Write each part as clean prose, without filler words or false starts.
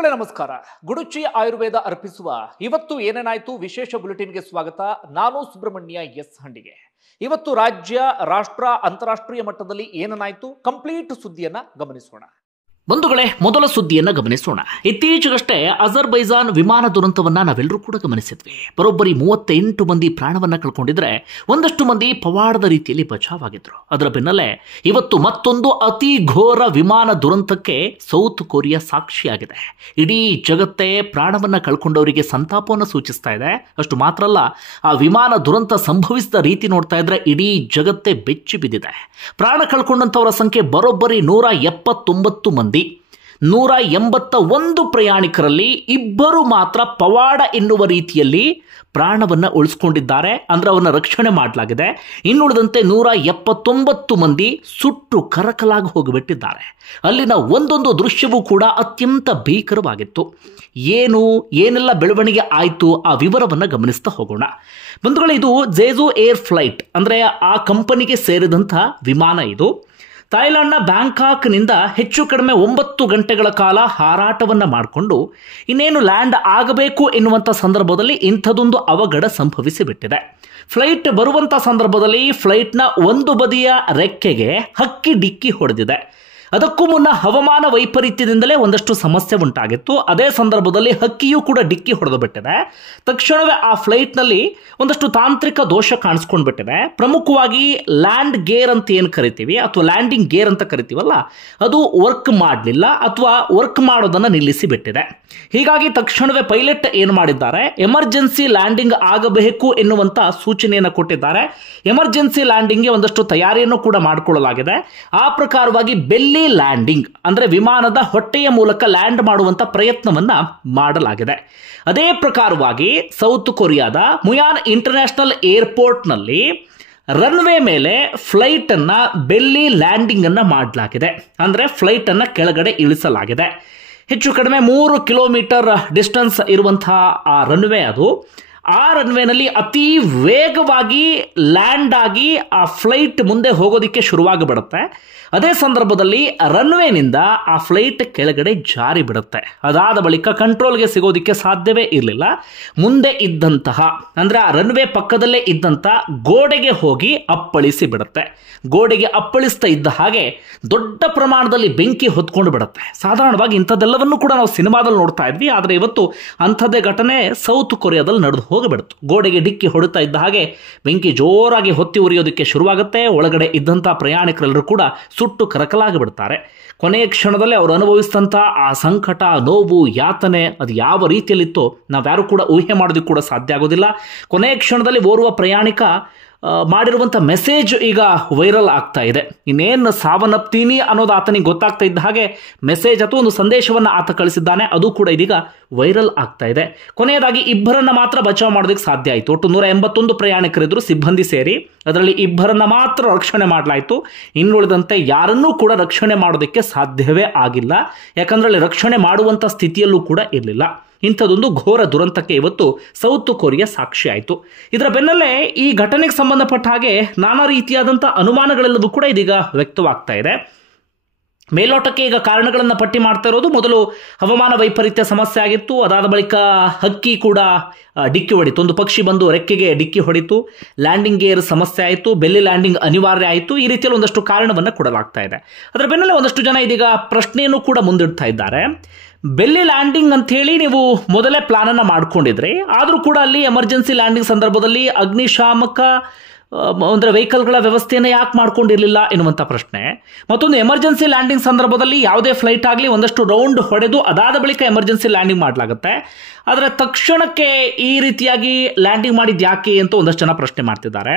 ಮಕ್ಕಳೇ ನಮಸ್ಕಾರ. ಗುಡುಚಿ ಆಯುರ್ವೇದ ಅರ್ಪಿಸುವ ಇವತ್ತು ಏನೇನಾಯ್ತು ವಿಶೇಷ ಬುಲೆಟಿನ್ಗೆ ಸ್ವಾಗತ. ನಾನು ಸುಬ್ರಹ್ಮಣ್ಯ ಎಸ್ ಹಂಡಿಗೆ. ಇವತ್ತು ರಾಜ್ಯ, ರಾಷ್ಟ್ರ, ಅಂತಾರಾಷ್ಟ್ರೀಯ ಮಟ್ಟದಲ್ಲಿ ಏನೇನಾಯ್ತು ಕಂಪ್ಲೀಟ್ ಸುದ್ದಿಯನ್ನ ಗಮನಿಸೋಣ. ಬಂಧುಗಳೇ, ಮೊದಲ ಸುದ್ದಿಯನ್ನ ಗಮನಿಸೋಣ. ಇತ್ತೀಚೆಗಷ್ಟೇ ಅಜರ್ಬೈಜಾನ್ ವಿಮಾನ ದುರಂತವನ್ನ ನಾವೆಲ್ಲರೂ ಕೂಡ ಗಮನಿಸಿದ್ವಿ. ಬರೋಬ್ಬರಿ 38 ಮಂದಿ ಪ್ರಾಣವನ್ನ ಕಳ್ಕೊಂಡಿದ್ರೆ ಒಂದಷ್ಟು ಮಂದಿ ಪವಾಡದ ರೀತಿಯಲ್ಲಿ ಬಚಾವಾಗಿದ್ರು. ಅದರ ಬೆನ್ನಲ್ಲೇ ಇವತ್ತು ಮತ್ತೊಂದು ಅತಿ ಘೋರ ವಿಮಾನ ದುರಂತಕ್ಕೆ ಸೌತ್ ಕೊರಿಯಾ ಸಾಕ್ಷಿಯಾಗಿದೆ. ಇಡೀ ಜಗತ್ತೇ ಪ್ರಾಣವನ್ನ ಕಳ್ಕೊಂಡವರಿಗೆ ಸಂತಾಪವನ್ನು ಸೂಚಿಸ್ತಾ ಇದೆ. ಅಷ್ಟು ಮಾತ್ರ ಅಲ್ಲ, ಆ ವಿಮಾನ ದುರಂತ ಸಂಭವಿಸಿದ ರೀತಿ ನೋಡ್ತಾ ಇದ್ರೆ ಇಡೀ ಜಗತ್ತೇ ಬೆಚ್ಚಿ ಬಿದ್ದಿದೆ. ಪ್ರಾಣ ಕಳ್ಕೊಂಡಂತವರ ಸಂಖ್ಯೆ ಬರೋಬ್ಬರಿ 179 ಮಂದಿ. 181 ಪ್ರಯಾಣಿಕರಲ್ಲಿ ಇಬ್ಬರು ಮಾತ್ರ ಪವಾಡ ಎನ್ನುವ ರೀತಿಯಲ್ಲಿ ಪ್ರಾಣವನ್ನ ಉಳಿಸಿಕೊಂಡಿದ್ದಾರೆ, ಅಂದ್ರೆ ಅವನ್ನ ರಕ್ಷಣೆ ಮಾಡಲಾಗಿದೆ. ಇನ್ನುಳಿದಂತೆ 179 ಮಂದಿ ಸುಟ್ಟು ಕರಕಲಾಗಿ ಹೋಗಿಬಿಟ್ಟಿದ್ದಾರೆ. ಅಲ್ಲಿನ ಒಂದೊಂದು ದೃಶ್ಯವೂ ಕೂಡ ಅತ್ಯಂತ ಭೀಕರವಾಗಿತ್ತು. ಏನೆಲ್ಲ ಬೆಳವಣಿಗೆ ಆಯಿತು ಆ ವಿವರವನ್ನು ಗಮನಿಸ್ತಾ ಹೋಗೋಣ. ಬಂಧುಗಳೇ, ಇದು ಜೇಜು ಏರ್ ಫ್ಲೈಟ್ ಅಂದ್ರೆ ಆ ಕಂಪನಿಗೆ ಸೇರಿದಂತಹ ವಿಮಾನ. ಇದು ಥಾಯ್ಲೆಂಡ್ನ ಬ್ಯಾಂಕಾಕ್ನಿಂದ ಹೆಚ್ಚು ಕಡಿಮೆ 9 ಗಂಟೆಗಳ ಕಾಲ ಹಾರಾಟವನ್ನು ಮಾಡಿಕೊಂಡು ಇನ್ನೇನು ಲ್ಯಾಂಡ್ ಆಗಬೇಕು ಎನ್ನುವಂಥ ಸಂದರ್ಭದಲ್ಲಿ ಇಂಥದೊಂದು ಅವಘಡ ಸಂಭವಿಸಿಬಿಟ್ಟಿದೆ. ಫ್ಲೈಟ್ ಬರುವಂಥ ಸಂದರ್ಭದಲ್ಲಿ ಫ್ಲೈಟ್ನ ಒಂದು ಬದಿಯ ರೆಕ್ಕೆಗೆ ಹಕ್ಕಿ ಡಿಕ್ಕಿ ಹೊಡೆದಿದೆ. ಅದಕ್ಕೂ ಮುನ್ನ ಹವಾಮಾನ ವೈಪರೀತ್ಯದಿಂದಲೇ ಒಂದಷ್ಟು ಸಮಸ್ಯೆ ಉಂಟಾಗಿತ್ತು. ಅದೇ ಸಂದರ್ಭದಲ್ಲಿ ಹಕ್ಕಿಯೂ ಕೂಡ ಡಿಕ್ಕಿ ಹೊಡೆದು ಬಿಟ್ಟಿದೆ. ತಕ್ಷಣವೇ ಆ ಫ್ಲೈಟ್ನಲ್ಲಿ ಒಂದಷ್ಟು ತಾಂತ್ರಿಕ ದೋಷ ಕಾಣಿಸ್ಕೊಂಡು ಬಿಟ್ಟಿದೆ. ಪ್ರಮುಖವಾಗಿ ಲ್ಯಾಂಡ್ ಗೇರ್ ಅಂತ ಏನು ಕರಿತೀವಿ ಅಥವಾ ಲ್ಯಾಂಡಿಂಗ್ ಗೇರ್ ಅಂತ ಕರಿತೀವಲ್ಲ, ಅದು ವರ್ಕ್ ಮಾಡಲಿಲ್ಲ ಅಥವಾ ವರ್ಕ್ ಮಾಡೋದನ್ನು ನಿಲ್ಲಿಸಿ ಬಿಟ್ಟಿದೆ. ಹೀಗಾಗಿ ತಕ್ಷಣವೇ ಪೈಲಟ್ ಏನು ಮಾಡಿದ್ದಾರೆ, ಎಮರ್ಜೆನ್ಸಿ ಲ್ಯಾಂಡಿಂಗ್ ಆಗಬೇಕು ಎನ್ನುವಂತ ಸೂಚನೆಯನ್ನು ಕೊಟ್ಟಿದ್ದಾರೆ. ಎಮರ್ಜೆನ್ಸಿ ಲ್ಯಾಂಡಿಂಗ್ಗೆ ಒಂದಷ್ಟು ತಯಾರಿಯನ್ನು ಕೂಡ ಮಾಡಿಕೊಳ್ಳಲಾಗಿದೆ. ಆ ಪ್ರಕಾರವಾಗಿ ಬೆಲ್ಲಿ ಲ್ಯಾಂಡಿಂಗ್ ಅಂದ್ರೆ ವಿಮಾನದ ಹೊಟ್ಟೆಯ ಮೂಲಕ ಲ್ಯಾಂಡ್ ಮಾಡುವಂತ ಪ್ರಯತ್ನವನ್ನ ಮಾಡಲಾಗಿದೆ. ಅದೇ ಪ್ರಕಾರವಾಗಿ ಸೌತ್ ಕೊರಿಯಾದ ಮುಯಾನ್ ಇಂಟರ್ನ್ಯಾಷನಲ್ ಏರ್ಪೋರ್ಟ್ ನಲ್ಲಿ ರನ್ವೇ ಮೇಲೆ ಫ್ಲೈಟ್ ಅನ್ನ ಬೆಲ್ಲಿ ಲ್ಯಾಂಡಿಂಗ್ ಅನ್ನ ಮಾಡಲಾಗಿದೆ. ಅಂದ್ರೆ ಫ್ಲೈಟ್ ಅನ್ನ ಕೆಳಗಡೆ ಇಳಿಸಲಾಗಿದೆ. ಹೆಚ್ಚು ಕಡಿಮೆ 3 ಕಿಲೋಮೀಟರ್ ಡಿಸ್ಟೆನ್ಸ್ ಇರುವಂತಹ ಆ ರನ್ವೇ ಅದು. ಆ ರನ್ವೇನಲ್ಲಿ ಅತಿ ವೇಗವಾಗಿ ಲ್ಯಾಂಡ್ ಆಗಿ ಆ ಫ್ಲೈಟ್ ಮುಂದೆ ಹೋಗೋದಿಕ್ಕೆ ಶುರುವಾಗಿ ಬಿಡುತ್ತೆ. ಅದೇ ಸಂದರ್ಭದಲ್ಲಿ ರನ್ವೇನಿಂದ ಆ ಫ್ಲೈಟ್ ಕೆಳಗಡೆ ಜಾರಿ ಬಿಡುತ್ತೆ. ಅದಾದ ಬಳಿಕ ಕಂಟ್ರೋಲ್ಗೆ ಸಿಗೋದಿಕ್ಕೆ ಸಾಧ್ಯವೇ ಇರಲಿಲ್ಲ. ಮುಂದೆ ಇದ್ದಂತಹ ಅಂದ್ರೆ ಆ ರನ್ವೇ ಪಕ್ಕದಲ್ಲೇ ಇದ್ದಂಥ ಗೋಡೆಗೆ ಹೋಗಿ ಅಪ್ಪಳಿಸಿ ಬಿಡುತ್ತೆ. ಗೋಡೆಗೆ ಅಪ್ಪಳಿಸ್ತಾ ಇದ್ದ ಹಾಗೆ ದೊಡ್ಡ ಪ್ರಮಾಣದಲ್ಲಿ ಬೆಂಕಿ ಹೊತ್ಕೊಂಡು ಬಿಡುತ್ತೆ. ಸಾಧಾರಣವಾಗಿ ಇಂಥದ್ದೆಲ್ಲವನ್ನೂ ಕೂಡ ನಾವು ಸಿನಿಮಾದಲ್ಲಿ ನೋಡ್ತಾ ಇದ್ವಿ, ಆದರೆ ಇವತ್ತು ಅಂಥದ್ದೇ ಘಟನೆ ಸೌತ್ ಕೊರಿಯಾದಲ್ಲಿ ನಡೆದು ಹೋಗಿಬಿಡ್ತು. ಗೋಡೆಗೆ ಡಿಕ್ಕಿ ಹೊಡುತ್ತಾ ಇದ್ದ ಹಾಗೆ ಬೆಂಕಿ ಜೋರಾಗಿ ಹೊತ್ತಿ ಉರಿಯೋದಕ್ಕೆ ಶುರುವಾಗುತ್ತೆ. ಒಳಗಡೆ ಇದ್ದಂಥ ಪ್ರಯಾಣಿಕರೆಲ್ಲರೂ ಕೂಡ ಸುಟ್ಟು ಕರಕಲಾಗಿ ಬಿಡ್ತಾರೆ. ಕೊನೆಯ ಕ್ಷಣದಲ್ಲಿ ಅವರು ಅನುಭವಿಸಿದಂಥ ಆ ಸಂಕಟ, ನೋವು, ಯಾತನೆ ಅದು ಯಾವ ರೀತಿಯಲ್ಲಿತ್ತೋ ನಾವ್ಯಾರು ಕೂಡ ಊಹೆ ಮಾಡೋದಕ್ಕೆ ಕೂಡ ಸಾಧ್ಯ ಆಗೋದಿಲ್ಲ. ಕೊನೆಯ ಕ್ಷಣದಲ್ಲಿ ಓರ್ವ ಪ್ರಯಾಣಿಕ ಮಾಡಿರುವಂಥ ಮೆಸೇಜ್ ಈಗ ವೈರಲ್ ಆಗ್ತಾ ಇದೆ. ಇನ್ನೇನು ಸಾವನ್ನಪ್ತೀನಿ ಅನ್ನೋದು ಆತನಿಗೆ ಗೊತ್ತಾಗ್ತಾ ಇದ್ದ ಹಾಗೆ ಮೆಸೇಜ್ ಅಥವಾ ಒಂದು ಸಂದೇಶವನ್ನು ಆತ ಕಳಿಸಿದ್ದಾನೆ. ಅದು ಕೂಡ ಇದೀಗ ವೈರಲ್ ಆಗ್ತಾ ಇದೆ. ಕೊನೆಯದಾಗಿ ಇಬ್ಬರನ್ನ ಮಾತ್ರ ಬಚಾವ್ ಮಾಡೋದಕ್ಕೆ ಸಾಧ್ಯ ಆಯಿತು. ಒಟ್ಟು 181 ಪ್ರಯಾಣಿಕರಿದ್ರು, ಸಿಬ್ಬಂದಿ ಸೇರಿ. ಅದರಲ್ಲಿ ಇಬ್ಬರನ್ನ ಮಾತ್ರ ರಕ್ಷಣೆ ಮಾಡಲಾಯಿತು. ಇನ್ನುಳಿದಂತೆ ಯಾರನ್ನೂ ಕೂಡ ರಕ್ಷಣೆ ಮಾಡೋದಕ್ಕೆ ಸಾಧ್ಯವೇ ಆಗಿಲ್ಲ. ಯಾಕಂದ್ರೆ ಅಲ್ಲಿ ರಕ್ಷಣೆ ಮಾಡುವಂಥ ಸ್ಥಿತಿಯಲ್ಲೂ ಕೂಡ ಇರಲಿಲ್ಲ. ಇಂಥದ್ದೊಂದು ಘೋರ ದುರಂತಕ್ಕೆ ಇವತ್ತು ಸೌತ್ ಕೊರಿಯಾ ಸಾಕ್ಷಿ ಆಯಿತು. ಇದರ ಬೆನ್ನಲ್ಲೇ ಈ ಘಟನೆಗೆ ಸಂಬಂಧಪಟ್ಟ ಹಾಗೆ ನಾನಾ ರೀತಿಯಾದಂಥ ಅನುಮಾನಗಳೆಲ್ಲವೂ ಕೂಡ ಇದೀಗ ವ್ಯಕ್ತವಾಗ್ತಾ ಇದೆ. ಮೇಲ್ನೋಟಕ್ಕೆ ಈಗ ಕಾರಣಗಳನ್ನು ಪಟ್ಟಿ ಮಾಡ್ತಾ ಇರೋದು, ಮೊದಲು ಹವಾಮಾನ ವೈಪರೀತ್ಯ ಸಮಸ್ಯೆ ಆಗಿತ್ತು. ಅದಾದ ಬಳಿಕ ಹಕ್ಕಿ ಕೂಡ ಡಿಕ್ಕಿ ಹೊಡಿತು. ಒಂದು ಪಕ್ಷಿ ಬಂದು ರೆಕ್ಕೆಗೆ ಡಿಕ್ಕಿ ಹೊಡಿತು. ಲ್ಯಾಂಡಿಂಗ್ ಗೇರ್ ಸಮಸ್ಯೆ ಆಯಿತು. ಬೆಲ್ಲಿ ಲ್ಯಾಂಡಿಂಗ್ ಅನಿವಾರ್ಯ ಆಯಿತು. ಈ ರೀತಿಯಲ್ಲಿ ಒಂದಷ್ಟು ಕಾರಣವನ್ನು ಕೊಡಲಾಗ್ತಾ ಇದೆ. ಅದರ ಬೆನ್ನಲ್ಲೇ ಒಂದಷ್ಟು ಜನ ಇದೀಗ ಪ್ರಶ್ನೆಯನ್ನು ಕೂಡ ಮುಂದಿಡ್ತಾ ಇದ್ದಾರೆ. ಬೆಲ್ಲಿ ಲ್ಯಾಂಡಿಂಗ್ ಅಂತ ಹೇಳಿ ನೀವು ಮೊದಲೇ ಪ್ಲಾನ್ ಅನ್ನ ಮಾಡ್ಕೊಂಡಿದ್ರಿ, ಆದರೂ ಕೂಡ ಅಲ್ಲಿ ಎಮರ್ಜೆನ್ಸಿ ಲ್ಯಾಂಡಿಂಗ್ ಸಂದರ್ಭದಲ್ಲಿ ಅಗ್ನಿಶಾಮಕ ಅಂದ್ರೆ ವೆಹಿಕಲ್ಗಳ ವ್ಯವಸ್ಥೆಯನ್ನು ಯಾಕೆ ಮಾಡ್ಕೊಂಡಿರಲಿಲ್ಲ ಎನ್ನುವಂಥ ಪ್ರಶ್ನೆ. ಮತ್ತೊಂದು, ಎಮರ್ಜೆನ್ಸಿ ಲ್ಯಾಂಡಿಂಗ್ ಸಂದರ್ಭದಲ್ಲಿ ಯಾವುದೇ ಫ್ಲೈಟ್ ಆಗಲಿ ಒಂದಷ್ಟು ರೌಂಡ್ ಹೊಡೆದು ಅದಾದ ಬಳಿಕ ಎಮರ್ಜೆನ್ಸಿ ಲ್ಯಾಂಡಿಂಗ್ ಮಾಡಲಾಗುತ್ತೆ. ಆದರೆ ತಕ್ಷಣಕ್ಕೆ ಈ ರೀತಿಯಾಗಿ ಲ್ಯಾಂಡಿಂಗ್ ಮಾಡಿದ್ದು ಯಾಕೆ ಅಂತ ಒಂದಷ್ಟು ಜನ ಪ್ರಶ್ನೆ ಮಾಡ್ತಿದ್ದಾರೆ.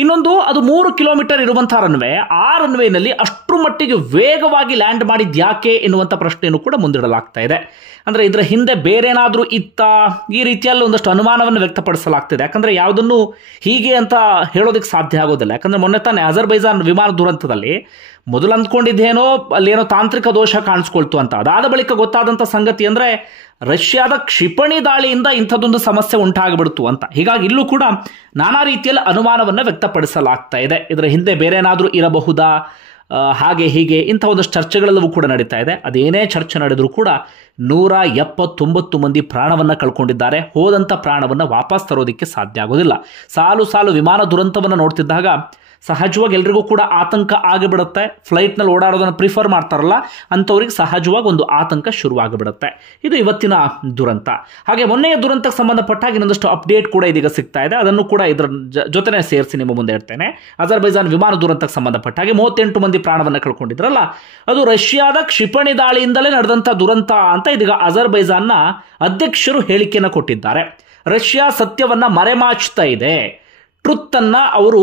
ಇನ್ನೊಂದು, ಅದು 3 ಕಿಲೋಮೀಟರ್ ಇರುವಂಥ ರನ್ವೇ, ಆ ರನ್ವೇನಲ್ಲಿ ಅಷ್ಟರ ಮಟ್ಟಿಗೆ ವೇಗವಾಗಿ ಲ್ಯಾಂಡ್ ಮಾಡಿದ್ದು ಯಾಕೆ ಎನ್ನುವಂಥ ಪ್ರಶ್ನೆಯನ್ನು ಕೂಡ ಮುಂದಿಡಲಾಗ್ತಾ ಇದೆ. ಅಂದರೆ ಇದರ ಹಿಂದೆ ಬೇರೇನಾದರೂ ಇತ್ತಾ, ಈ ರೀತಿಯಲ್ಲಿ ಒಂದಷ್ಟು ಅನುಮಾನವನ್ನು ವ್ಯಕ್ತಪಡಿಸಲಾಗ್ತಿದೆ. ಯಾಕಂದರೆ ಯಾವುದನ್ನು ಹೀಗೆ ಅಂತ ಹೇಳೋದಕ್ಕೆ ಸಾಧ್ಯ ಆಗೋದಿಲ್ಲ. ಯಾಕಂದರೆ ಮೊನ್ನೆ ತಾನೇ ಅಜರ್ಬೈಜಾನ್ ವಿಮಾನ ದುರಂತದಲ್ಲಿ ಮೊದಲು ಅಂದ್ಕೊಂಡಿದ್ದೇನೋ ಅಲ್ಲೇನೋ ತಾಂತ್ರಿಕ ದೋಷ ಕಾಣಿಸ್ಕೊಳ್ತು ಅಂತ. ಅದಾದ ಬಳಿಕ ಗೊತ್ತಾದಂಥ ಸಂಗತಿ ಅಂದರೆ ರಷ್ಯಾದ ಕ್ಷಿಪಣಿ ದಾಳಿಯಿಂದ ಇಂಥದ್ದೊಂದು ಸಮಸ್ಯೆ ಉಂಟಾಗಿಬಿಡ್ತು ಅಂತ. ಹೀಗಾಗಿ ಇಲ್ಲೂ ಕೂಡ ನಾನಾ ರೀತಿಯಲ್ಲಿ ಅನುಮಾನವನ್ನು ವ್ಯಕ್ತಪಡಿಸಲಾಗ್ತಾ ಇದೆ. ಇದರ ಹಿಂದೆ ಬೇರೇನಾದರೂ ಇರಬಹುದಾ, ಹಾಗೆ ಹೀಗೆ ಇಂಥ ಒಂದಷ್ಟು ಚರ್ಚೆಗಳೆಲ್ಲವೂ ಕೂಡ ನಡೀತಾ ಇದೆ. ಅದೇನೇ ಚರ್ಚೆ ನಡೆದರೂ ಕೂಡ 179 ಮಂದಿ ಪ್ರಾಣವನ್ನು ಕಳ್ಕೊಂಡಿದ್ದಾರೆ. ಹೋದಂಥ ಪ್ರಾಣವನ್ನು ವಾಪಸ್ ತರೋದಕ್ಕೆ ಸಾಧ್ಯ ಆಗೋದಿಲ್ಲ. ಸಾಲು ವಿಮಾನ ದುರಂತವನ್ನು ನೋಡ್ತಿದ್ದಾಗ ಸಹಜವಾಗಿ ಎಲ್ರಿಗೂ ಕೂಡ ಆತಂಕ ಆಗಿಬಿಡುತ್ತೆ. ಫ್ಲೈಟ್ನಲ್ಲಿ ಓಡಾಡೋದನ್ನು ಪ್ರಿಫರ್ ಮಾಡ್ತಾರಲ್ಲ ಅಂಥವ್ರಿಗೆ ಸಹಜವಾಗಿ ಒಂದು ಆತಂಕ ಶುರುವಾಗಿಬಿಡುತ್ತೆ. ಇದು ಇವತ್ತಿನ ದುರಂತ. ಹಾಗೆ ಮೊನ್ನೆಯ ದುರಂತಕ್ಕೆ ಸಂಬಂಧಪಟ್ಟಾಗ ಇನ್ನೊಂದಷ್ಟು ಅಪ್ಡೇಟ್ ಕೂಡ ಇದೀಗ ಸಿಗ್ತಾ ಇದೆ. ಅದನ್ನು ಕೂಡ ಇದರ ಜೊತೆನೇ ಸೇರಿಸಿ ನಿಮ್ಮ ಮುಂದೆ ಇಡ್ತೇನೆ. ಅಜರ್ಬೈಜಾನ್ ವಿಮಾನ ದುರಂತಕ್ಕೆ ಸಂಬಂಧಪಟ್ಟಾಗೆ 38 ಮಂದಿ ಪ್ರಾಣವನ್ನು ಕಳ್ಕೊಂಡಿದ್ರಲ್ಲ, ಅದು ರಷ್ಯಾದ ಕ್ಷಿಪಣಿ ದಾಳಿಯಿಂದಲೇ ನಡೆದಂಥ ದುರಂತ ಅಂತ ಇದೀಗ ಅಜರ್ಬೈಜಾನ್ನ ಅಧ್ಯಕ್ಷರು ಹೇಳಿಕೆಯನ್ನು ಕೊಟ್ಟಿದ್ದಾರೆ. ರಷ್ಯಾ ಸತ್ಯವನ್ನ ಮರೆಮಾಚ್ತಾ ಇದೆ, ಟ್ರುತ್ ಅನ್ನ ಅವರು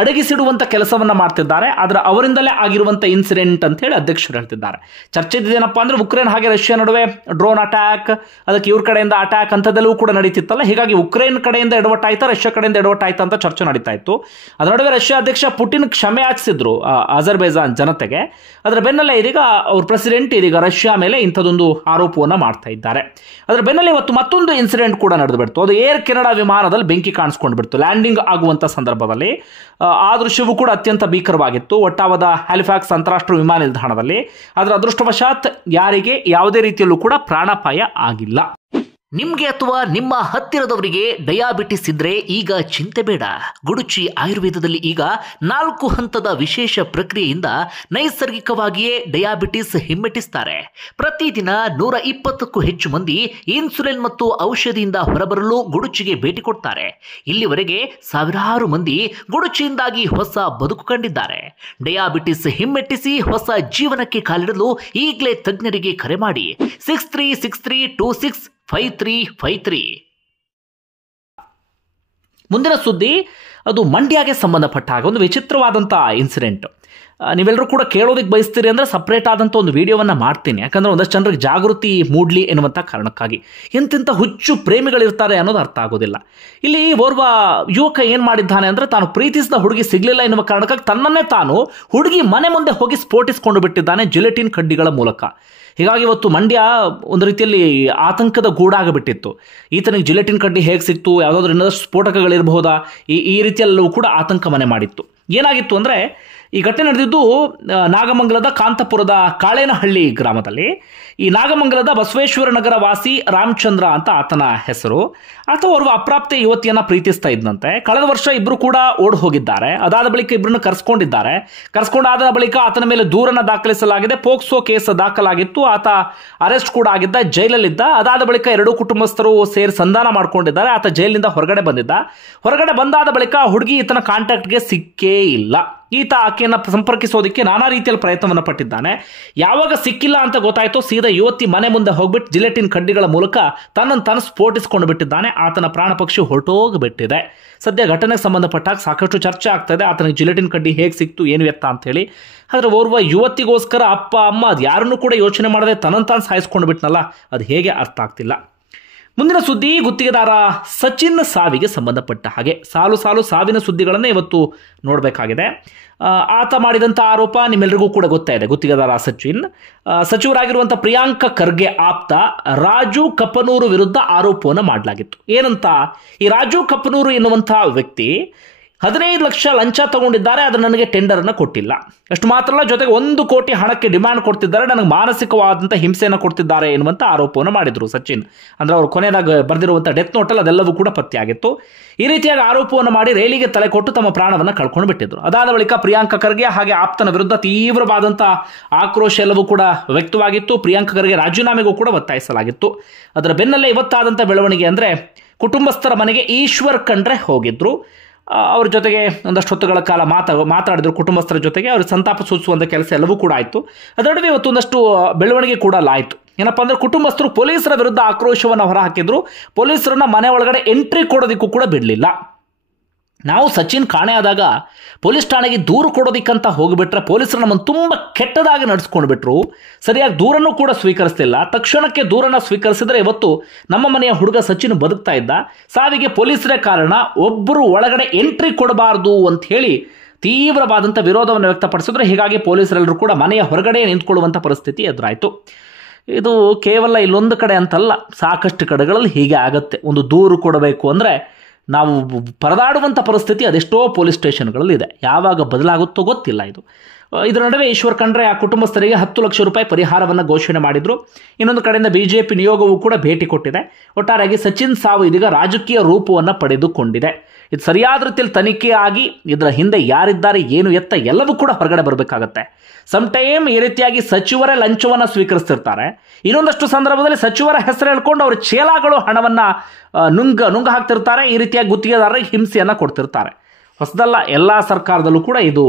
ಅಡಗಿಸಿಡುವಂತ ಕೆಲಸವನ್ನ ಮಾಡ್ತಿದ್ದಾರೆ, ಆದ್ರೆ ಅವರಿಂದಲೇ ಆಗಿರುವಂತ ಇನ್ಸಿಡೆಂಟ್ ಅಂತ ಹೇಳಿ ಅಧ್ಯಕ್ಷರು ಹೇಳ್ತಿದ್ದಾರೆ. ಚರ್ಚೆ ಇದೇನಪ್ಪ ಅಂದ್ರೆ ಉಕ್ರೇನ್ ಹಾಗೆ ರಷ್ಯಾ ನಡುವೆ ಡ್ರೋನ್ ಅಟ್ಯಾಕ್, ಅದಕ್ಕೆ ಇವ್ರ ಕಡೆಯಿಂದ ಅಟ್ಯಾಕ್ ಅಂತದೆಲ್ಲವೂ ಕೂಡ ನಡೀತಿತ್ತಲ್ಲ. ಹೀಗಾಗಿ ಉಕ್ರೇನ್ ಕಡೆಯಿಂದ ಎಡವಟ್ಟಾಯ್ತಾ ರಷ್ಯಾ ಕಡೆಯಿಂದ ಎಡವಟ್ಟಾಯ್ತಾ ಅಂತ ಚರ್ಚೆ ನಡೀತಾ ಇತ್ತು. ಅದರ ನಡುವೆ ರಷ್ಯಾ ಅಧ್ಯಕ್ಷ ಪುಟಿನ್ ಕ್ಷಮೆ ಯಾಚಿಸಿದ್ರು ಅಜರ್ಬೈಜಾನ್ ಜನತೆಗೆ. ಅದರ ಬೆನ್ನಲ್ಲೇ ಇದೀಗ ಅವ್ರ ಪ್ರೆಸಿಡೆಂಟ್ ಇದೀಗ ರಷ್ಯಾ ಮೇಲೆ ಇಂಥದೊಂದು ಆರೋಪವನ್ನ ಮಾಡ್ತಾ ಇದ್ದಾರೆ. ಅದರ ಬೆನ್ನಲ್ಲೇ ಇವತ್ತು ಮತ್ತೊಂದು ಇನ್ಸಿಡೆಂಟ್ ಕೂಡ ನಡೆದು ಬಿಡ್ತು. ಅದು ಏರ್ ಕೆನಡಾ ವಿಮಾನದಲ್ಲಿ ಬೆಂಕಿ ಕಾಣಿಸ್ಕೊಂಡು ಬಿಡ್ತು ಲ್ಯಾಂಡಿಂಗ್ ಆಗುವಂತ ಸಂದರ್ಭದಲ್ಲಿ. ಆ ದೃಶ್ಯವೂ ಕೂಡ ಅತ್ಯಂತ ಭೀಕರವಾಗಿತ್ತು ಒಟ್ಟಾವದ ಹ್ಯಾಲಿಫ್ಯಾಕ್ಸ್ ಅಂತಾರಾಷ್ಟ್ರೀಯ ವಿಮಾನ ನಿಲ್ದಾಣದಲ್ಲಿ. ಅದರ ಅದೃಷ್ಟವಶಾತ್ ಯಾರಿಗೆ ಯಾವುದೇ ರೀತಿಯಲ್ಲೂ ಕೂಡ ಪ್ರಾಣಾಪಾಯ ಆಗಿಲ್ಲ. ನಿಮಗೆ ಅಥವಾ ನಿಮ್ಮ ಹತ್ತಿರದವರಿಗೆ ಡಯಾಬಿಟಿಸ್ ಇದ್ರೆ ಈಗ ಚಿಂತೆ ಬೇಡ. ಗುಡುಚಿ ಆಯುರ್ವೇದದಲ್ಲಿ ಈಗ 4 ಹಂತದ ವಿಶೇಷ ಪ್ರಕ್ರಿಯೆಯಿಂದ ನೈಸರ್ಗಿಕವಾಗಿಯೇ ಡಯಾಬಿಟಿಸ್ ಹಿಮ್ಮೆಟ್ಟಿಸ್ತಾರೆ. ಪ್ರತಿದಿನ 120ಕ್ಕೂ ಹೆಚ್ಚು ಮಂದಿ ಇನ್ಸುಲಿನ್ ಮತ್ತು ಔಷಧಿಯಿಂದ ಹೊರಬರಲು ಗುಡುಚಿಗೆ ಭೇಟಿ ಕೊಡ್ತಾರೆ. ಇಲ್ಲಿವರೆಗೆ ಸಾವಿರಾರು ಮಂದಿ ಗುಡುಚಿಯಿಂದಾಗಿ ಹೊಸ ಬದುಕು ಕಂಡಿದ್ದಾರೆ. ಡಯಾಬಿಟಿಸ್ ಹಿಮ್ಮೆಟ್ಟಿಸಿ ಹೊಸ ಜೀವನಕ್ಕೆ ಕಾಲಿಡಲು ಈಗಲೇ ತಜ್ಞರಿಗೆ ಕರೆ ಮಾಡಿ 6363265353. ಮುಂದಿನ ಸುದ್ದಿ ಅದು ಮಂಡ್ಯಗೆ ಸಂಬಂಧಪಟ್ಟ ಹಾಗೆ ಒಂದು ವಿಚಿತ್ರವಾದಂಥ ಇನ್ಸಿಡೆಂಟ್. ನೀವೆಲ್ಲರೂ ಕೂಡ ಕೇಳೋದಕ್ಕೆ ಬಯಸ್ತೀರಿ ಅಂದರೆ ಸಪ್ರೇಟ್ ಆದಂಥ ಒಂದು ವಿಡಿಯೋವನ್ನು ಮಾಡ್ತೀನಿ. ಯಾಕಂದರೆ ಒಂದಷ್ಟು ಜನರಿಗೆ ಜಾಗೃತಿ ಮೂಡಲಿ ಎನ್ನುವಂಥ ಕಾರಣಕ್ಕಾಗಿ. ಎಂತೆಂಥ ಹುಚ್ಚು ಪ್ರೇಮಿಗಳಿರ್ತಾರೆ ಅನ್ನೋದು ಅರ್ಥ ಆಗೋದಿಲ್ಲ. ಇಲ್ಲಿ ಓರ್ವ ಯುವಕ ಏನು ಮಾಡಿದ್ದಾನೆ ಅಂದರೆ ತಾನು ಪ್ರೀತಿಸಿದ ಹುಡುಗಿ ಸಿಗಲಿಲ್ಲ ಎನ್ನುವ ಕಾರಣಕ್ಕಾಗಿ ತನ್ನನ್ನೇ ತಾನು ಹುಡುಗಿ ಮನೆ ಮುಂದೆ ಹೋಗಿ ಸ್ಫೋಟಿಸಿಕೊಂಡು ಬಿಟ್ಟಿದ್ದಾನೆ ಜಿಲೆಟಿನ್ ಕಡ್ಡಿಗಳ ಮೂಲಕ. ಹೀಗಾಗಿ ಇವತ್ತು ಮಂಡ್ಯ ಒಂದು ರೀತಿಯಲ್ಲಿ ಆತಂಕದ ಗೂಡಾಗಿಬಿಟ್ಟಿತ್ತು. ಈತನಿಗೆ ಜಿಲೆಟಿನ್ ಕಡ್ಡಿ ಹೇಗೆ ಸಿಕ್ತು, ಯಾವುದಾದ್ರೂ ಇನ್ನಷ್ಟು ಸ್ಫೋಟಕಗಳಿರಬಹುದಾ, ಈ ರೀತಿಯೆಲ್ಲವೂ ಕೂಡ ಆತಂಕ ಮನೆ ಮಾಡಿತ್ತು. ಏನಾಗಿತ್ತು ಅಂದರೆ ಈ ಘಟನೆ ನಡೆದಿದ್ದು ನಾಗಮಂಗಲದ ಕಾಂತಪುರದ ಕಾಳೇನಹಳ್ಳಿ ಗ್ರಾಮದಲ್ಲಿ. ಈ ನಾಗಮಂಗಲದ ಬಸವೇಶ್ವರ ನಗರ ವಾಸಿ ರಾಮಚಂದ್ರ ಅಂತ ಆತನ ಹೆಸರು. ಆತ ಓರ್ವ ಅಪ್ರಾಪ್ತ ಯುವತಿಯನ್ನ ಪ್ರೀತಿಸ್ತಾ ಇದ್ದಂತೆ. ಕಳೆದ ವರ್ಷ ಇಬ್ರು ಕೂಡ ಓಡ್ ಹೋಗಿದ್ದಾರೆ. ಅದಾದ ಬಳಿಕ ಇಬ್ಬರನ್ನು ಕರೆಸ್ಕೊಂಡಾದ ಬಳಿಕ ಆತನ ಮೇಲೆ ದೂರನ್ನ ದಾಖಲಿಸಲಾಗಿದೆ. ಪೋಕ್ಸೋ ಕೇಸ್ ದಾಖಲಾಗಿತ್ತು. ಆತ ಅರೆಸ್ಟ್ ಕೂಡ ಆಗಿದ್ದ, ಜೈಲಲ್ಲಿದ್ದ. ಅದಾದ ಬಳಿಕ ಎರಡೂ ಕುಟುಂಬಸ್ಥರು ಸೇರಿ ಸಂಧಾನ ಮಾಡ್ಕೊಂಡಿದ್ದಾರೆ. ಆತ ಜೈಲಿನಿಂದ ಹೊರಗಡೆ ಬಂದಾದ ಬಳಿಕ ಹುಡುಗಿ ಈತನ ಕಾಂಟ್ಯಾಕ್ಟ್ಗೆ ಸಿಕ್ಕೇ ಇಲ್ಲ. ಈತ ಆಕೆಯನ್ನು ಸಂಪರ್ಕಿಸೋದಕ್ಕೆ ನಾನಾ ರೀತಿಯಲ್ಲಿ ಪ್ರಯತ್ನವನ್ನು ಪಟ್ಟಿದ್ದಾನೆ. ಯಾವಾಗ ಸಿಕ್ಕಿಲ್ಲ ಅಂತ ಗೊತ್ತಾಯ್ತು, ಸೀದಾ ಯುವತಿ ಮನೆ ಮುಂದೆ ಹೋಗ್ಬಿಟ್ಟು ಜಿಲೆಟಿನ್ ಕಡ್ಡಿಗಳ ಮೂಲಕ ತನ್ನನ್ನು ತಾನು ಸ್ಫೋಟಿಸಿಕೊಂಡು ಬಿಟ್ಟಿದ್ದಾನೆ. ಆತನ ಪ್ರಾಣ ಪಕ್ಷಿ ಹೊರಟೋಗ್ಬಿಟ್ಟಿದೆ. ಸದ್ಯ ಘಟನೆಗೆ ಸಂಬಂಧಪಟ್ಟಾಗ ಸಾಕಷ್ಟು ಚರ್ಚೆ ಆಗ್ತಾ ಇದೆ. ಆತನಿಗೆ ಜಿಲೆಟಿನ್ ಕಡ್ಡಿ ಹೇಗೆ ಸಿಕ್ತು, ಏನು ಎತ್ತ ಅಂತ ಹೇಳಿ. ಆದರೆ ಓರ್ವ ಯುವತಿಗೋಸ್ಕರ ಅಪ್ಪ ಅಮ್ಮ ಅದು ಯಾರನ್ನೂ ಕೂಡ ಯೋಚನೆ ಮಾಡದೆ ತನ್ನನ್ನು ತಾನು ಸಾಯಿಸ್ಕೊಂಡು ಬಿಟ್ನಲ್ಲ, ಅದು ಹೇಗೆ ಅರ್ಥ ಆಗ್ತಿಲ್ಲ. ಮುಂದಿನ ಸುದ್ದಿ ಗುತ್ತಿಗೆದಾರ ಸಚಿನ್ ಸಾವಿಗೆ ಸಂಬಂಧಪಟ್ಟ ಹಾಗೆ ಸಾಲು ಸಾವಿನ ಸುದ್ದಿಗಳನ್ನು ಇವತ್ತು ನೋಡಬೇಕಾಗಿದೆ. ಆತ ಮಾಡಿದಂಥ ಆರೋಪ ನಿಮ್ಮೆಲ್ಲರಿಗೂ ಕೂಡ ಗೊತ್ತಾಯಿದೆ. ಗುತ್ತಿಗೆದಾರ ಸಚಿವರಾಗಿರುವಂಥ ಪ್ರಿಯಾಂಕ ಖರ್ಗೆ ಆಪ್ತ ರಾಜು ಕಪನೂರು ವಿರುದ್ಧ ಆರೋಪವನ್ನು ಮಾಡಲಾಗಿತ್ತು. ಏನಂತ, ಈ ರಾಜು ಕಪನೂರು ಎನ್ನುವಂಥ ವ್ಯಕ್ತಿ 15 ಲಕ್ಷ ಲಂಚ ತಗೊಂಡಿದ್ದಾರೆ. ಅದು ನನಗೆ ಟೆಂಡರ್ ಅನ್ನು ಕೊಟ್ಟಿಲ್ಲ. ಅಷ್ಟು ಮಾತ್ರ ಅಲ್ಲ, ಜೊತೆಗೆ 1 ಕೋಟಿ ಹಣಕ್ಕೆ ಡಿಮ್ಯಾಂಡ್ ಕೊಡ್ತಿದ್ದಾರೆ, ನನಗೆ ಮಾನಸಿಕವಾದಂಥ ಹಿಂಸೆಯನ್ನು ಕೊಡ್ತಿದ್ದಾರೆ ಎನ್ನುವಂಥ ಆರೋಪವನ್ನು ಮಾಡಿದ್ರು ಸಚಿನ್. ಅಂದ್ರೆ ಅವರು ಕೊನೆಯದಾಗ ಬರೆದಿರುವಂಥ ಡೆತ್ ನೋಟಲ್ಲಿ ಅದೆಲ್ಲವೂ ಕೂಡ ಪತ್ತೆಯಾಗಿತ್ತು. ಈ ರೀತಿಯಾಗಿ ಆರೋಪವನ್ನು ಮಾಡಿ ರೈಲಿಗೆ ತಲೆ ಕೊಟ್ಟು ತಮ್ಮ ಪ್ರಾಣವನ್ನು ಕಳ್ಕೊಂಡು ಬಿಟ್ಟಿದ್ರು. ಅದಾದ ಬಳಿಕ ಪ್ರಿಯಾಂಕ ಖರ್ಗೆ ಹಾಗೆ ಆಪ್ತನ ವಿರುದ್ಧ ತೀವ್ರವಾದಂಥ ಆಕ್ರೋಶ ಎಲ್ಲವೂ ಕೂಡ ವ್ಯಕ್ತವಾಗಿತ್ತು. ಪ್ರಿಯಾಂಕ ಖರ್ಗೆ ರಾಜೀನಾಮೆಗೂ ಕೂಡ ಒತ್ತಾಯಿಸಲಾಗಿತ್ತು. ಅದರ ಬೆನ್ನಲ್ಲೇ ಇವತ್ತಾದಂಥ ಬೆಳವಣಿಗೆ ಅಂದರೆ ಕುಟುಂಬಸ್ಥರ ಮನೆಗೆ ಈಶ್ವರ್ ಖಂಡ್ರೆ ಹೋಗಿದ್ರು. ಅವ್ರ ಜೊತೆಗೆ ಒಂದಷ್ಟು ಹೊತ್ತುಗಳ ಕಾಲ ಮಾತಾಡಿದ್ರು ಕುಟುಂಬಸ್ಥರ ಜೊತೆಗೆ. ಅವ್ರ ಸಂತಾಪ ಸೂಚಿಸುವಂಥ ಕೆಲಸ ಎಲ್ಲವೂ ಕೂಡ ಆಯಿತು. ಅದರ ನಡುವೆ ಇವತ್ತು ಒಂದಷ್ಟು ಬೆಳವಣಿಗೆ ಕೂಡ ಆಯಿತು. ಏನಪ್ಪ ಅಂದರೆ ಕುಟುಂಬಸ್ಥರು ಪೊಲೀಸರ ವಿರುದ್ಧ ಆಕ್ರೋಶವನ್ನು ಹೊರಹಾಕಿದ್ರು. ಪೊಲೀಸರನ್ನ ಮನೆ ಒಳಗಡೆ ಎಂಟ್ರಿ ಕೊಡೋದಕ್ಕೂ ಕೂಡ ಬಿಡಲಿಲ್ಲ. ನಾವು ಸಚಿನ್ ಕಾಣೆಯಾದಾಗ ಪೊಲೀಸ್ ಠಾಣೆಗೆ ದೂರು ಕೊಡೋದಕ್ಕಂತ ಹೋಗಿಬಿಟ್ರೆ ಪೊಲೀಸರು ನಮ್ಮನ್ನು ತುಂಬ ಕೆಟ್ಟದಾಗಿ ನಡೆಸ್ಕೊಂಡು ಬಿಟ್ರು. ಸರಿಯಾಗಿ ದೂರನ್ನು ಕೂಡ ಸ್ವೀಕರಿಸಲಿಲ್ಲ. ತಕ್ಷಣಕ್ಕೆ ದೂರನ್ನು ಸ್ವೀಕರಿಸಿದ್ರೆ ಇವತ್ತು ನಮ್ಮ ಮನೆಯ ಹುಡುಗ ಸಚಿನ್ ಬದುಕ್ತಾ ಇದ್ದ. ಸಾವಿಗೆ ಪೊಲೀಸರೇ ಕಾರಣ. ಒಬ್ಬರು ಒಳಗಡೆ ಎಂಟ್ರಿ ಕೊಡಬಾರ್ದು ಅಂತ ಹೇಳಿ ತೀವ್ರವಾದಂಥ ವಿರೋಧವನ್ನು ವ್ಯಕ್ತಪಡಿಸಿದ್ರು. ಹೀಗಾಗಿ ಪೊಲೀಸರೆಲ್ಲರೂ ಕೂಡ ಮನೆಯ ಹೊರಗಡೆ ನಿಂತ್ಕೊಳ್ಳುವಂಥ ಪರಿಸ್ಥಿತಿ ಎದುರಾಯಿತು. ಇದು ಕೇವಲ ಇಲ್ಲೊಂದು ಕಡೆ ಅಂತಲ್ಲ, ಸಾಕಷ್ಟು ಕಡೆಗಳಲ್ಲಿ ಹೀಗೆ ಆಗತ್ತೆ. ಒಂದು ದೂರು ಕೊಡಬೇಕು ಅಂದರೆ ನಾವು ಪರದಾಡುವಂಥ ಪರಿಸ್ಥಿತಿ ಅದೆಷ್ಟೋ ಪೊಲೀಸ್ ಸ್ಟೇಷನ್ಗಳಲ್ಲಿ ಇದೆ. ಯಾವಾಗ ಬದಲಾಗುತ್ತೋ ಗೊತ್ತಿಲ್ಲ. ಇದು ಇದರ ನಡುವೆ ಈಶ್ವರ್ ಖಂಡ್ರೆ ಆ ಕುಟುಂಬಸ್ಥರಿಗೆ 10 ಲಕ್ಷ ರೂಪಾಯಿ ಪರಿಹಾರವನ್ನು ಘೋಷಣೆ ಮಾಡಿದ್ರು. ಇನ್ನೊಂದು ಕಡೆಯಿಂದ ಬಿಜೆಪಿ ನಿಯೋಗವೂ ಕೂಡ ಭೇಟಿ ಕೊಟ್ಟಿದೆ. ಒಟ್ಟಾರೆಯಾಗಿ ಸಚಿನ್ ಸಾವು ಇದೀಗ ರಾಜಕೀಯ ರೂಪವನ್ನು ಪಡೆದುಕೊಂಡಿದೆ. ಇದು ಸರಿಯಾದ ರೀತಿಯಲ್ಲಿ ತನಿಖೆ ಆಗಿ ಇದರ ಹಿಂದೆ ಯಾರಿದ್ದಾರೆ, ಏನು ಎತ್ತ ಎಲ್ಲವೂ ಕೂಡ ಹೊರಗಡೆ ಬರಬೇಕಾಗತ್ತೆ. ಸಮ್ ಟೈಮ್ ಈ ರೀತಿಯಾಗಿ ಸಚಿವರೇ ಲಂಚವನ್ನು ಸ್ವೀಕರಿಸ್ತಿರ್ತಾರೆ. ಇನ್ನೊಂದಷ್ಟು ಸಂದರ್ಭದಲ್ಲಿ ಸಚಿವರ ಹೆಸರು ಹೇಳ್ಕೊಂಡು ಅವ್ರ ಚೇಲಾಗಳು ಹಣವನ್ನು ನುಂಗ ಹಾಕ್ತಿರ್ತಾರೆ. ಈ ರೀತಿಯಾಗಿ ಗುತ್ತಿಗೆದಾರರಿಗೆ ಹಿಂಸೆಯನ್ನು ಕೊಡ್ತಿರ್ತಾರೆ. ಹೊಸದಲ್ಲ, ಎಲ್ಲ ಸರ್ಕಾರದಲ್ಲೂ ಕೂಡ ಇದು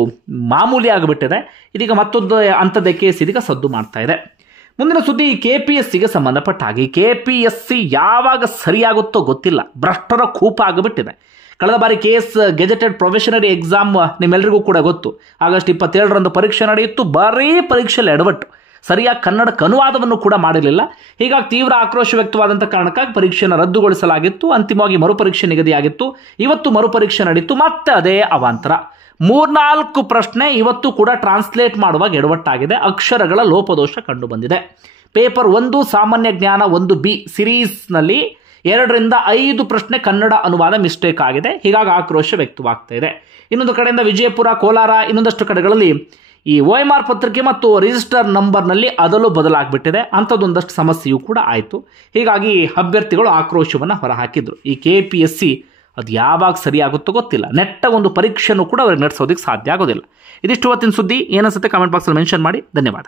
ಮಾಮೂಲಿ ಆಗಿಬಿಟ್ಟಿದೆ. ಇದೀಗ ಮತ್ತೊಂದು ಅಂಥದ್ದೇ ಕೇಸ್ ಇದೀಗ ಸದ್ದು ಮಾಡ್ತಾ ಇದೆ. ಮುಂದಿನ ಸುದ್ದಿ KPSCಗೆ ಸಂಬಂಧಪಟ್ಟ ಹಾಗೆ. KPSC ಯಾವಾಗ ಸರಿಯಾಗುತ್ತೋ ಗೊತ್ತಿಲ್ಲ, ಭ್ರಷ್ಟರ ಕೂಪ ಆಗಿಬಿಟ್ಟಿದೆ. ಕಳೆದ ಬಾರಿ ಗೆಜೆಟೆಡ್ ಪ್ರೊಫೆಷನರಿ ಎಕ್ಸಾಮ್ ನಿಮ್ಮೆಲ್ಲರಿಗೂ ಕೂಡ ಗೊತ್ತು. ಆಗಸ್ಟ್ 27ರಂದು ಪರೀಕ್ಷೆ ನಡೆಯಿತು. ಬರೀ ಪರೀಕ್ಷೆಯಲ್ಲಿ ಎಡವಟ್ಟು, ಸರಿಯಾಗಿ ಕನ್ನಡಕ್ಕೆ ಅನುವಾದವನ್ನು ಕೂಡ ಮಾಡಿರಲಿಲ್ಲ. ಹೀಗಾಗಿ ತೀವ್ರ ಆಕ್ರೋಶ ವ್ಯಕ್ತವಾದಂಥ ಕಾರಣಕ್ಕಾಗಿ ಪರೀಕ್ಷೆಯನ್ನು ರದ್ದುಗೊಳಿಸಲಾಗಿತ್ತು. ಅಂತಿಮವಾಗಿ ಮರುಪರೀಕ್ಷೆ ನಿಗದಿಯಾಗಿತ್ತು. ಇವತ್ತು ಮರುಪರೀಕ್ಷೆ ನಡೀತು. ಮತ್ತೆ ಅದೇ ಅವಾಂತರ. 3-4 ಪ್ರಶ್ನೆ ಇವತ್ತು ಕೂಡ ಟ್ರಾನ್ಸ್ಲೇಟ್ ಮಾಡುವಾಗ ಎಡವಟ್ಟಾಗಿದೆ. ಅಕ್ಷರಗಳ ಲೋಪದೋಷ ಕಂಡು ಬಂದಿದೆ. ಪೇಪರ್ 1 ಸಾಮಾನ್ಯ ಜ್ಞಾನ 1B ಸಿರೀಸ್ನಲ್ಲಿ 2-5 ಪ್ರಶ್ನೆ ಕನ್ನಡ ಅನುವಾದ ಮಿಸ್ಟೇಕ್ ಆಗಿದೆ. ಹೀಗಾಗಿ ಆಕ್ರೋಶ ವ್ಯಕ್ತವಾಗ್ತಾ ಇದೆ. ಇನ್ನೊಂದು ಕಡೆಯಿಂದ ವಿಜಯಪುರ, ಕೋಲಾರ, ಇನ್ನೊಂದಷ್ಟು ಕಡೆಗಳಲ್ಲಿ ಈ OMR ಪತ್ರಿಕೆ ಮತ್ತು ರಿಜಿಸ್ಟರ್ ನಂಬರ್ನಲ್ಲಿ ಅದಲು ಬದಲಾಗ್ಬಿಟ್ಟಿದೆ. ಅಂಥದ್ದೊಂದಷ್ಟು ಸಮಸ್ಯೆಯೂ ಕೂಡ ಆಯಿತು. ಹೀಗಾಗಿ ಅಭ್ಯರ್ಥಿಗಳು ಆಕ್ರೋಶವನ್ನು ಹೊರಹಾಕಿದ್ರು. ಈ KPSC ಅದು ಯಾವಾಗ ಸರಿಯಾಗುತ್ತೋ ಗೊತ್ತಿಲ್ಲ. ನೆಟ್ಟ ಒಂದು ಪರೀಕ್ಷೆಯನ್ನು ಕೂಡ ಅವ್ರಿಗೆ ನಡೆಸೋದಕ್ಕೆ ಸಾಧ್ಯ ಆಗೋದಿಲ್ಲ. ಇದಿಷ್ಟು ಹೊತ್ತಿನ ಸುದ್ದಿ. ಏನನ್ಸುತ್ತೆ ಕಾಮೆಂಟ್ ಬಾಕ್ಸಲ್ಲಿ ಮೆನ್ಷನ್ ಮಾಡಿ. ಧನ್ಯವಾದ.